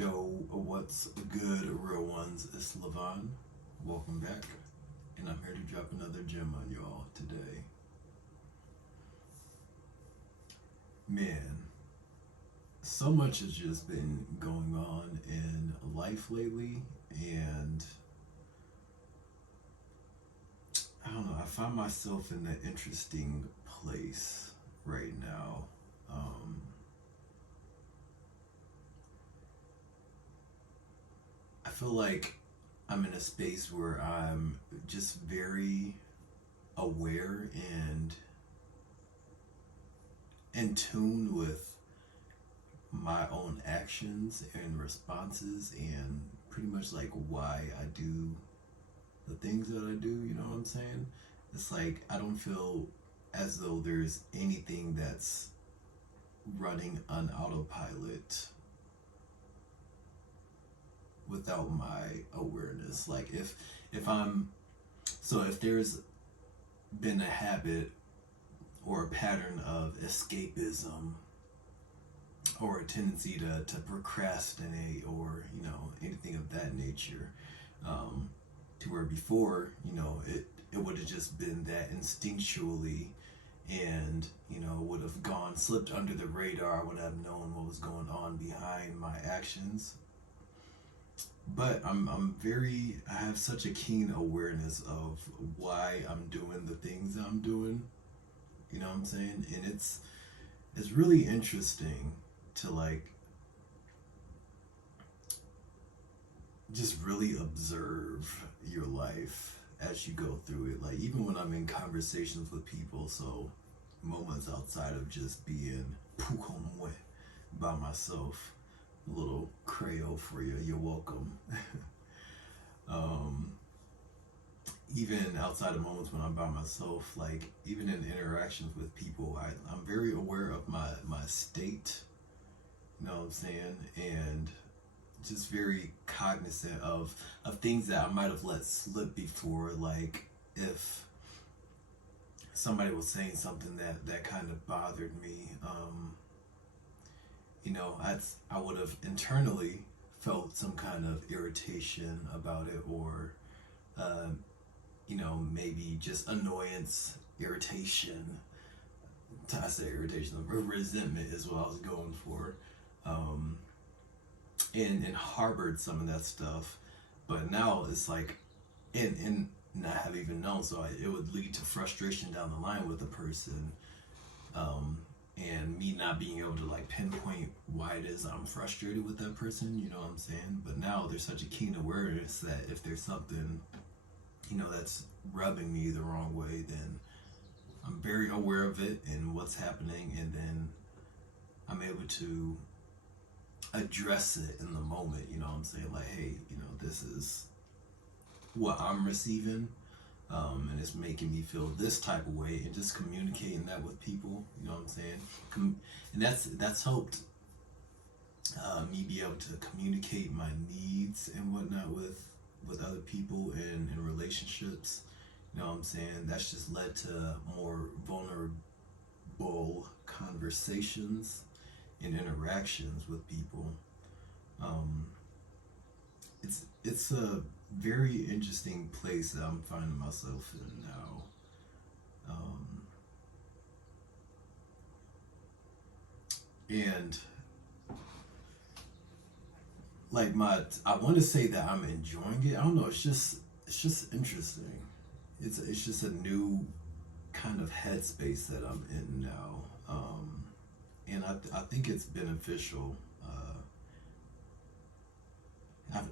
Yo, what's good, real ones? It's Levon. Welcome back, and I'm here to drop another gem on y'all today. Man, so much has just been going on in life lately, and I don't know, I find myself in an interesting place right now. Um, I feel like I'm in a space where I'm just very aware and in tune with my own actions and responses and pretty much like why I do the things that I do, you know what I'm saying? It's like I don't feel as though there's anything that's running on autopilot without my awareness. Like if I'm so if there's been a habit or a pattern of escapism or a tendency to procrastinate or anything of that nature, um, to where before it would have just been that instinctually, and would have gone slipped under the radar. I would have known what was going on behind my actions. But I'm very, I have such a keen awareness of why I'm doing the things that I'm doing, you know what I'm saying? And it's really interesting to like just really observe your life as you go through it. Like even when I'm in conversations with people, so moments outside of just being by myself. A little Creole for you. You're welcome. um, Even outside of moments when I'm by myself, like even in interactions with people, I'm very aware of my state. You know what I'm saying? And just very cognizant of things that I might have let slip before. Like if somebody was saying something that kind of bothered me, I would have internally felt some kind of irritation about it, or um, maybe just annoyance, irritation. I say irritation, resentment is what I was going for, um, and harbored some of that stuff. But now it's like, and not have even known, so it would lead to frustration down the line with the person, um, and me not being able to like pinpoint why it is I'm frustrated with that person. You know what I'm saying? But now there's such a keen awareness that if there's something that's rubbing me the wrong way, then I'm very aware of it and what's happening, and then I'm able to address it in the moment. You know what I'm saying? Like, hey, this is what I'm receiving, and it's making me feel this type of way, and just communicating that with people. You know what I'm saying? And that's helped me be able to communicate my needs and whatnot with other people and in relationships. You know what I'm saying? That's just led to more vulnerable conversations and interactions with people. Um, it's a very interesting place that I'm finding myself in now. Um, and like I want to say that I'm enjoying it. I don't know. It's just interesting. It's just a new kind of headspace that I'm in now, and I think it's beneficial.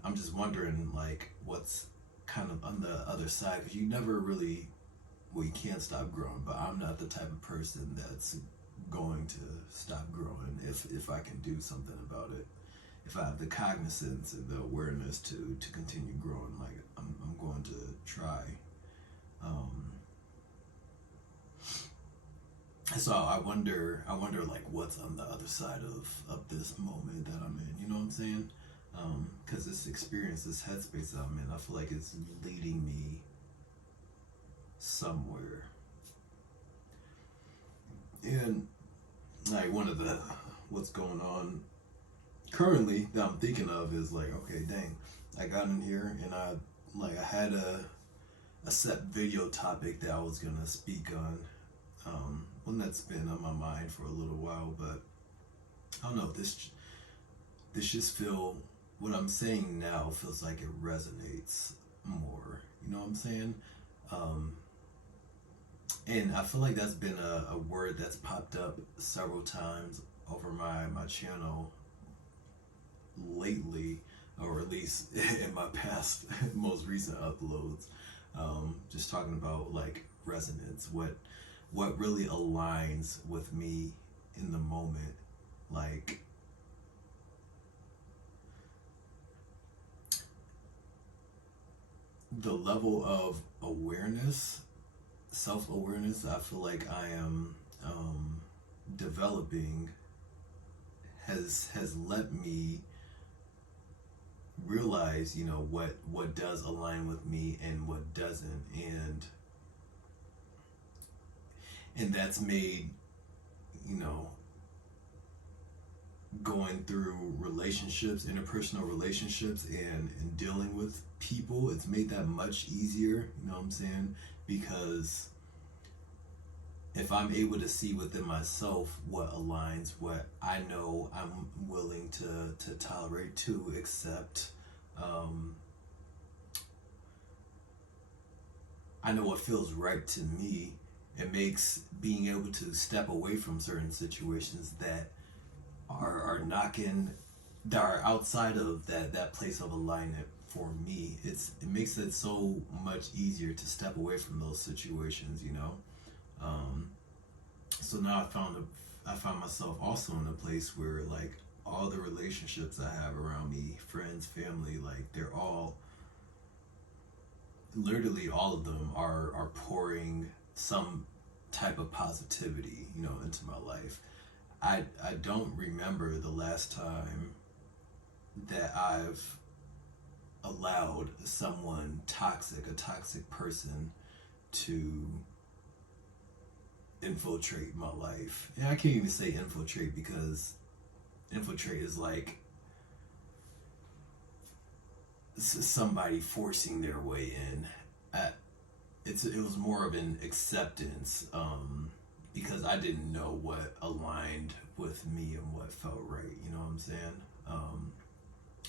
I'm just wondering like what's kind of on the other side, because you never really, well, you can't stop growing, but I'm not the type of person that's going to stop growing if I can do something about it. If I have the cognizance and the awareness to continue growing, like I'm going to try. Um, so I wonder like what's on the other side of this moment that I'm in. You know what I'm saying? Because this experience, this headspace that I'm in, I feel like it's leading me somewhere. And like one of the what's going on currently that I'm thinking of is like, okay, dang, I got in here and I had a set video topic that I was gonna speak on. One that's been on my mind for a little while, but I don't know. This just feel what I'm saying now feels like it resonates more. You know what I'm saying? Um, and I feel like that's been a word that's popped up several times over my channel lately, or at least in my past most recent uploads. Just talking about like resonance, what really aligns with me in the moment, like the level of awareness, self-awareness. I feel like I am developing has let me realize, you know, what does align with me and what doesn't, and that's made, you know, going through relationships, interpersonal relationships, and dealing with people, it's made that much easier. You know what I'm saying? Because if I'm able to see within myself what aligns, what I know I'm willing to tolerate, to accept, um, I know what feels right to me. It makes being able to step away from certain situations that are knocking, that are outside of that place of alignment for me. It makes it so much easier to step away from those situations, you know. Um, so now I found myself also in a place where like all the relationships I have around me, friends, family, like they're all, literally all of them are pouring some type of positivity, you know, into my life. I don't remember the last time that I've allowed someone toxic, a toxic person, to infiltrate my life. And I can't even say infiltrate, because infiltrate is like somebody forcing their way in. I, it was more of an acceptance, because I didn't know what aligned with me and what felt right. You know what I'm saying?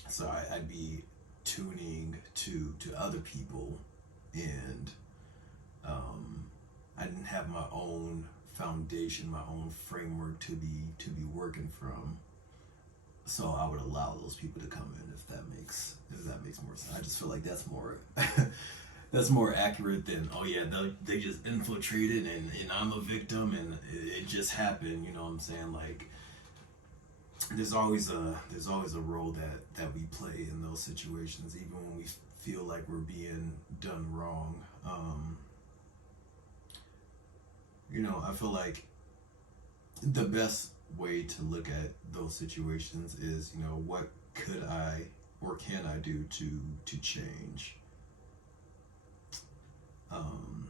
So I'd be tuning to other people, and um, I didn't have my own foundation, my own framework to be working from. So I would allow those people to come in, if that makes more sense. I just feel like that's more that's more accurate than, oh yeah, they just infiltrated, and I'm a victim and it just happened. You know what I'm saying? Like there's always a role that we play in those situations, even when we feel like we're being done wrong. You know, I feel like the best way to look at those situations is, you know, what could I or can I do to change, um,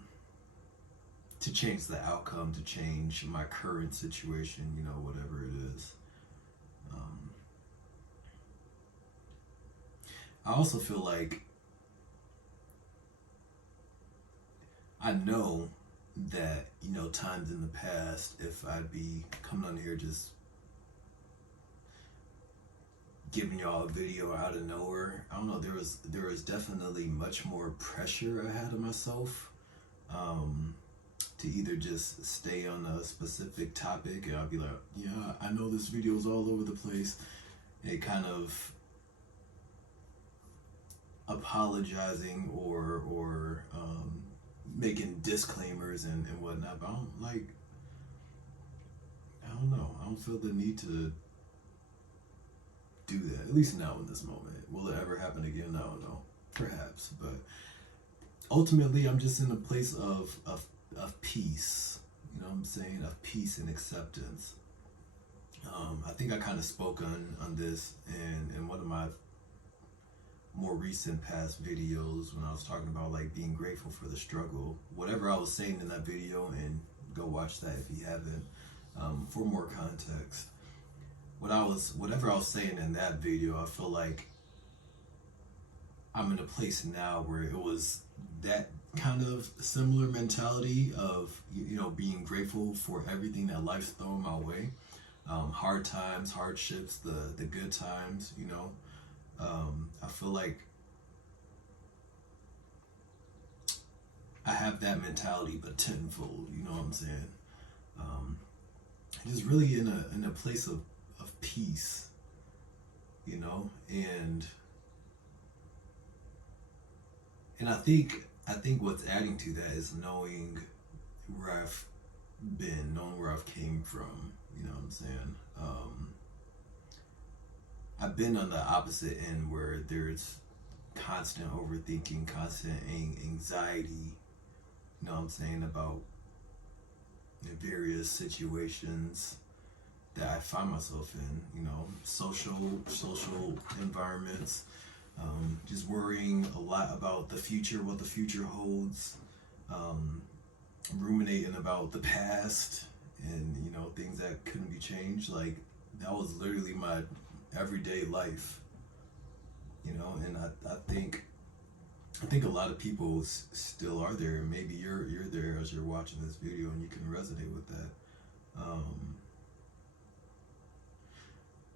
to change the outcome, to change my current situation, you know, whatever it is. Um, I also feel like I know that, you know, times in the past, if I'd be coming on here just giving y'all a video out of nowhere, I don't know, there was definitely much more pressure I had on myself, um, to either just stay on a specific topic, and I'll be like, yeah, I know this video is all over the place. It kind of apologizing or making disclaimers and whatnot. But I don't know. I don't feel the need to do that. At least now in this moment. Will it ever happen again? I don't know. Perhaps, but ultimately, I'm just in a place of peace. You know what I'm saying? Of peace and acceptance. I think I kind of spoke on this in one of my more recent past videos, when I was talking about like being grateful for the struggle. Whatever I was saying in that video, and go watch that if you haven't, for more context. whatever I was saying in that video, I feel like I'm in a place now where it was that kind of similar mentality of, being grateful for everything that life's thrown my way. Hard times, hardships, the good times, I feel like I have that mentality, but tenfold. You know what I'm saying? Um, just really in a place of peace, and I think what's adding to that is knowing where I've been, knowing where I've came from. You know what I'm saying? I've been on the opposite end where there's constant overthinking, constant anxiety. You know what I'm saying, about various situations that I find myself in. Social environments. Just worrying a lot about the future, what the future holds. Um, Ruminating about the past and things that couldn't be changed. Like that was literally my everyday life. And I think a lot of people still are there. Maybe you're there as you're watching this video, and you can resonate with that. Um,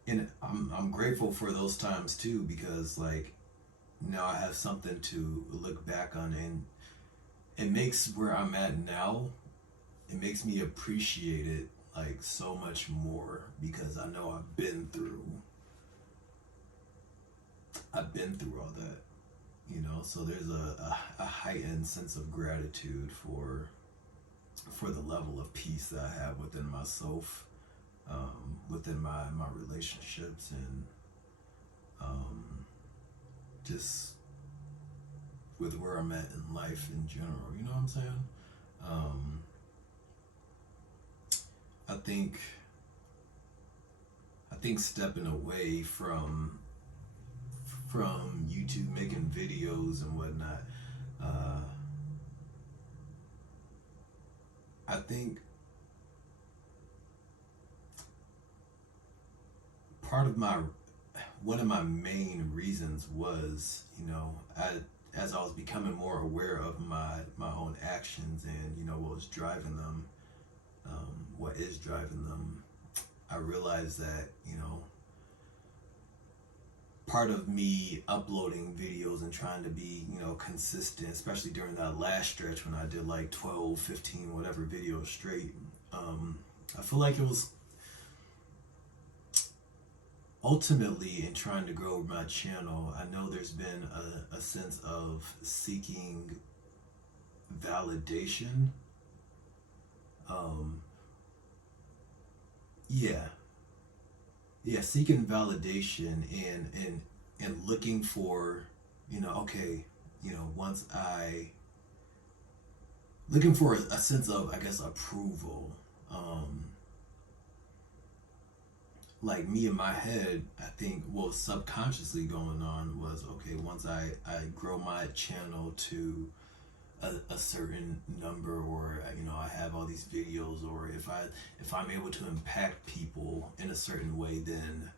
and I'm grateful for those times too, because like now I have something to look back on, and it makes where I'm at now, it makes me appreciate it like so much more, because I know I've been through all that. So there's a heightened sense of gratitude for the level of peace that I have within myself, within my relationships, and um, just with where I'm at in life in general. You know what I'm saying? Um, I think stepping away from YouTube, making videos and whatnot, uh, I think part of my one of my main reasons was, as I was becoming more aware of my own actions, and what was driving them, what is driving them, I realized that part of me uploading videos and trying to be consistent, especially during that last stretch when I did like 12, 15, whatever videos straight, I feel like it was ultimately, in trying to grow my channel, I know there's been a sense of seeking validation. Um, yeah, yeah, seeking validation, and looking for, okay, once I looking for a sense of, I guess, approval. Um, like me in my head, I think what was subconsciously going on was, okay, once I grow my channel to a certain number, or I have all these videos, or if I'm able to impact people in a certain way, then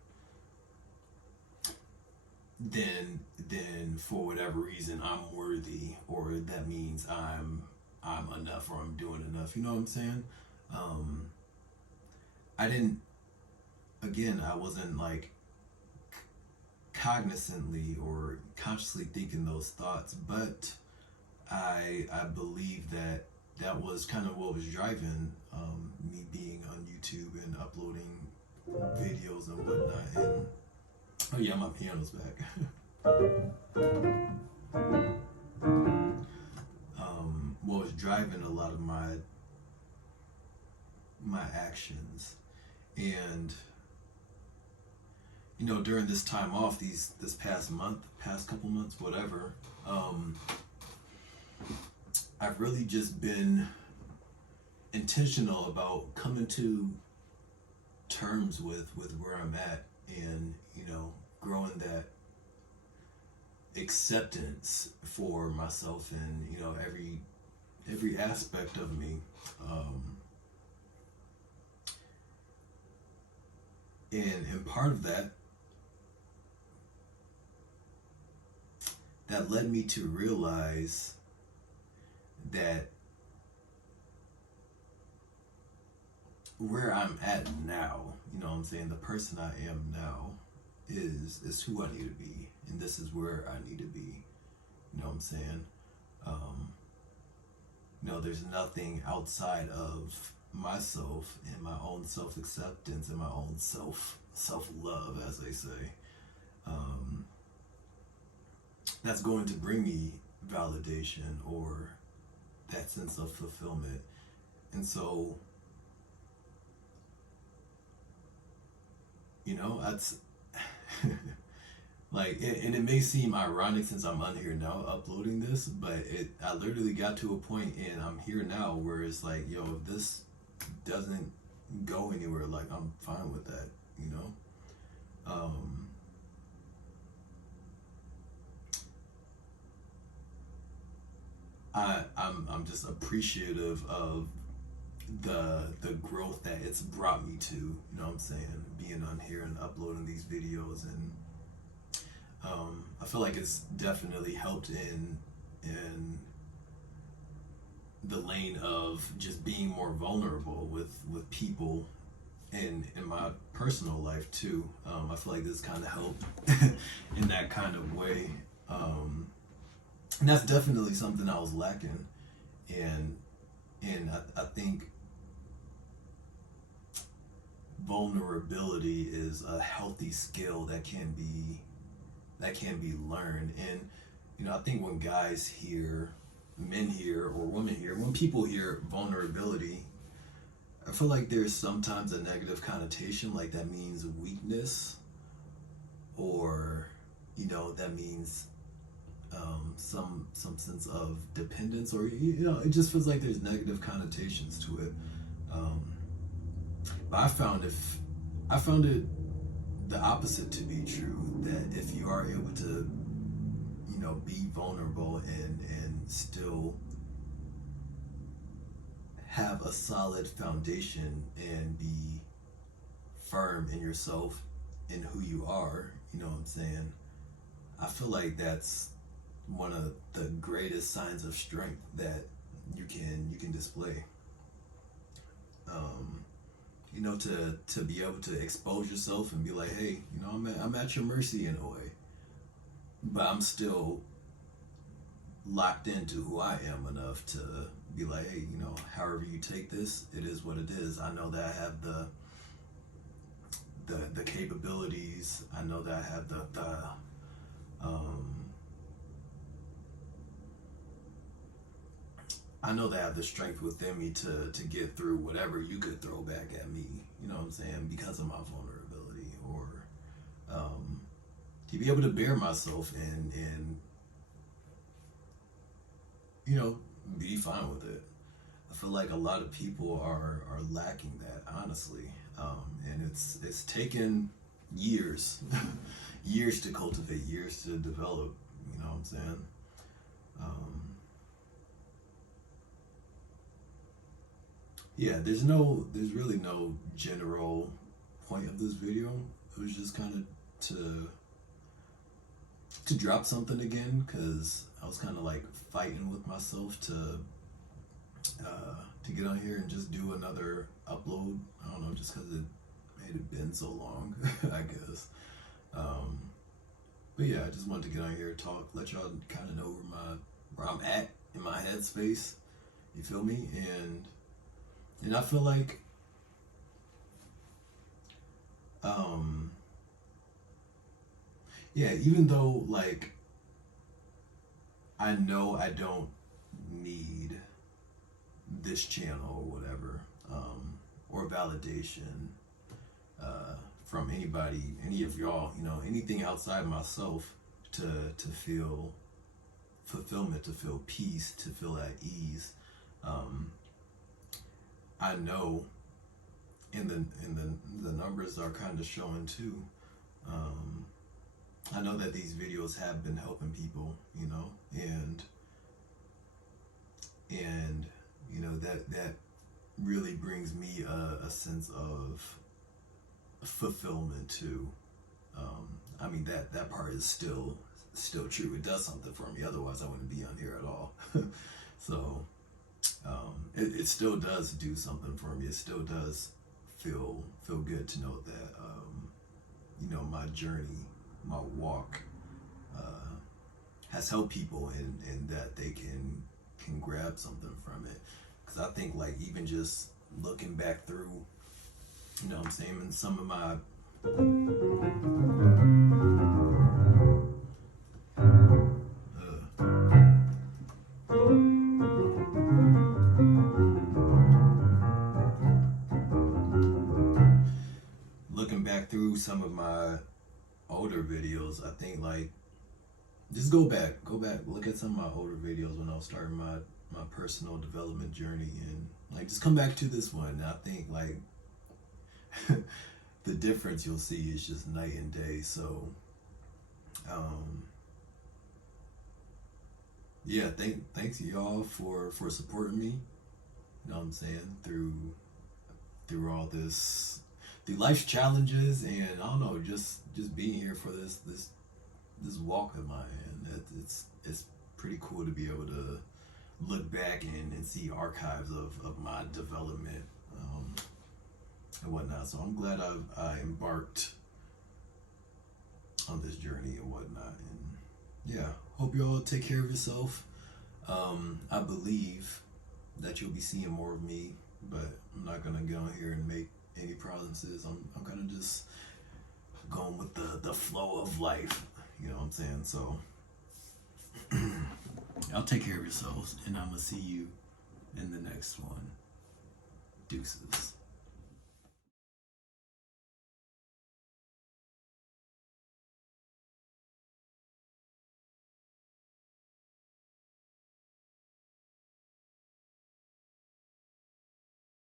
for whatever reason I'm worthy, or that means I'm enough, or I'm doing enough. You know what I'm saying? Um, I didn't Again, I wasn't like cognizantly or consciously thinking those thoughts, but I believe that that was kind of what was driving me being on YouTube and uploading videos and whatnot. And oh yeah, my piano's back. What was driving a lot of my actions, and during this time off, this past couple months, whatever, I've really just been intentional about coming to terms with where I'm at, and growing that acceptance for myself, and every aspect of me. And part of that, that led me to realize that where I'm at now, you know what I'm saying, the person I am now is who I need to be, and this is where I need to be. You know what I'm saying? Um, there's nothing outside of myself and my own self acceptance and my own self love, as they say, um, that's going to bring me validation or that sense of fulfillment. And so, that's like, and it may seem ironic since I'm on here now uploading this, but I literally got to a point and I'm here now where it's like, yo, if this doesn't go anywhere, like, I'm fine with that, you know? Um, I'm just appreciative of the growth that it's brought me to, you know what I'm saying? Being on here and uploading these videos, and I feel like it's definitely helped in the lane of just being more vulnerable with people in my personal life too. I feel like this kind of helped in that kind of way, and that's definitely something I was lacking, and I think vulnerability is a healthy skill that can be learned. And I think when guys hear, men hear, or women hear, when people hear vulnerability, I feel like there's sometimes a negative connotation, like that means weakness, or that means some sense of dependence, or it just feels like there's negative connotations to it. Um, but I found it the opposite to be true. That if you are able to be vulnerable and still have a solid foundation and be firm in yourself and who you are, you know what I'm saying? I feel like that's one of the greatest signs of strength that you can display. Um, to be able to expose yourself and be like, hey, I'm at your mercy in a way, but I'm still locked into who I am enough to be like, hey, however you take this, it is what it is. I know that I have the capabilities. I know that I have um, I know that I have the strength within me to get through whatever you could throw back at me. You know what I'm saying? Because of my vulnerability, or um, to be able to bear myself and be fine with it. I feel like a lot of people are lacking that, honestly, and it's taken years, years to cultivate, years to develop. You know what I'm saying? Um, yeah, there's really no general point of this video. It was just kind of to drop something again, because I was kind of like fighting with myself to get on here and just do another upload. I don't know, just because it made it been so long, I guess. Um, but yeah, I just wanted to get on here, talk, let y'all kind of know where I'm at in my headspace. You feel me? And I feel like um, yeah, even though, like, I know I don't need this channel or whatever, or validation from anybody, any of y'all, anything outside myself to feel fulfillment, to feel peace, to feel at ease. Um, I know, and the numbers are kind of showing too. Um, I know that these videos have been helping people, and that really brings me a sense of fulfillment too. I mean, that part is still true. It does something for me. Otherwise, I wouldn't be on here at all. So it still does do something for me. It still does feel good to know that my journey, my walk, has helped people, and that they can grab something from it. Because I think, like, even just looking back through, what I'm saying, and some of my looking back through some of my older videos, I think, like, just go back, look at some of my older videos when I was starting my personal development journey, and like just come back to this one. And I think, like, the difference you'll see is just night and day. So, yeah, thanks y'all for supporting me. You know what I'm saying, through all this, through life's challenges, and I don't know, just being here for this walk of mine. It's pretty cool to be able to look back and see archives of my development, and whatnot. So I'm glad I embarked on this journey and whatnot. And yeah, hope you all take care of yourself. I believe that you'll be seeing more of me, but I'm not gonna get on here and make any promises. I'm kind of just going with the flow of life. You know what I'm saying? So y'all take care of yourselves, and I'm gonna see you in the next one. Deuces.